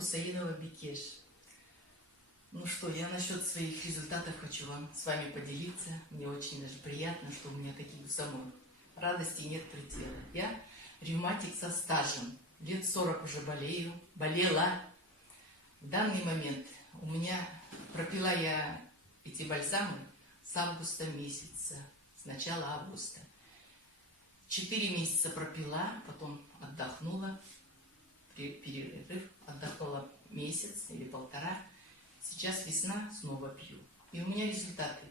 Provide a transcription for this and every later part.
Хусаинова Бекеш. Ну что, я насчет своих результатов хочу с вами поделиться. Мне очень даже приятно, что у меня такие самой радости нет предела. Я ревматик со стажем. Лет 40 уже болела. В данный момент у меня пропила я эти бальзамы с августа месяца, с начала августа. 4 месяца пропила, потом отдохнула, перерыв, отдохнула месяц или полтора. Сейчас весна, снова пью. И у меня результаты.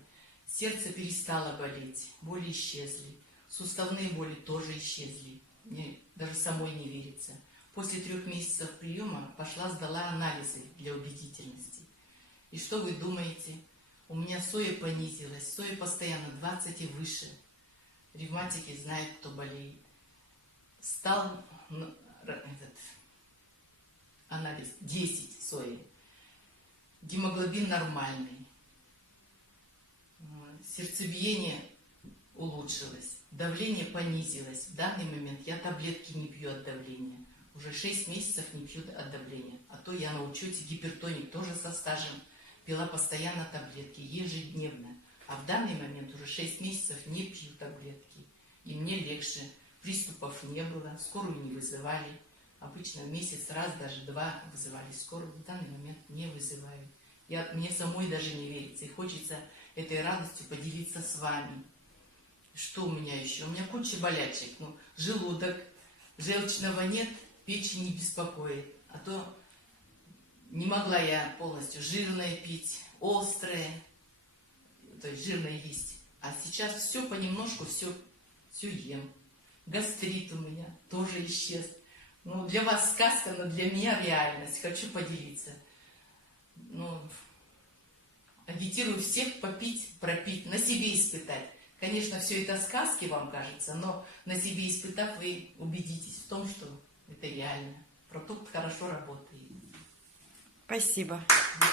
Сердце перестало болеть, боли исчезли, суставные боли тоже исчезли. Мне даже самой не верится. После 3 месяцев приема пошла, сдала анализы для убедительности. И что вы думаете? У меня соя понизилась, соя постоянно 20 и выше. Ревматики знают, кто болеет. Стал анализ 10 сои. Гемоглобин нормальный. Сердцебиение улучшилось. Давление понизилось. В данный момент я таблетки не пью от давления. Уже 6 месяцев не пью от давления. А то я научусь, гипертоник тоже со стажем. Пила постоянно таблетки, ежедневно. А в данный момент уже 6 месяцев не пью таблетки. И мне легче. Приступов не было, скорую не вызывали. Обычно месяц раз, даже 2 вызывали скорую. В данный момент не вызывают. Мне самой даже не верится. И хочется этой радостью поделиться с вами. Что у меня еще? У меня куча болячек. Желудок, желчного нет, печень не беспокоит. А то не могла я полностью жирное пить, острое, то есть жирное есть. А сейчас все понемножку, все ем. Гастрит у меня тоже исчез. Для вас сказка, но для меня реальность. Хочу поделиться. Агитирую всех попить, пропить, на себе испытать. Конечно, все это сказки вам кажется, но на себе испытав, вы убедитесь в том, что это реально. Продукт хорошо работает. Спасибо.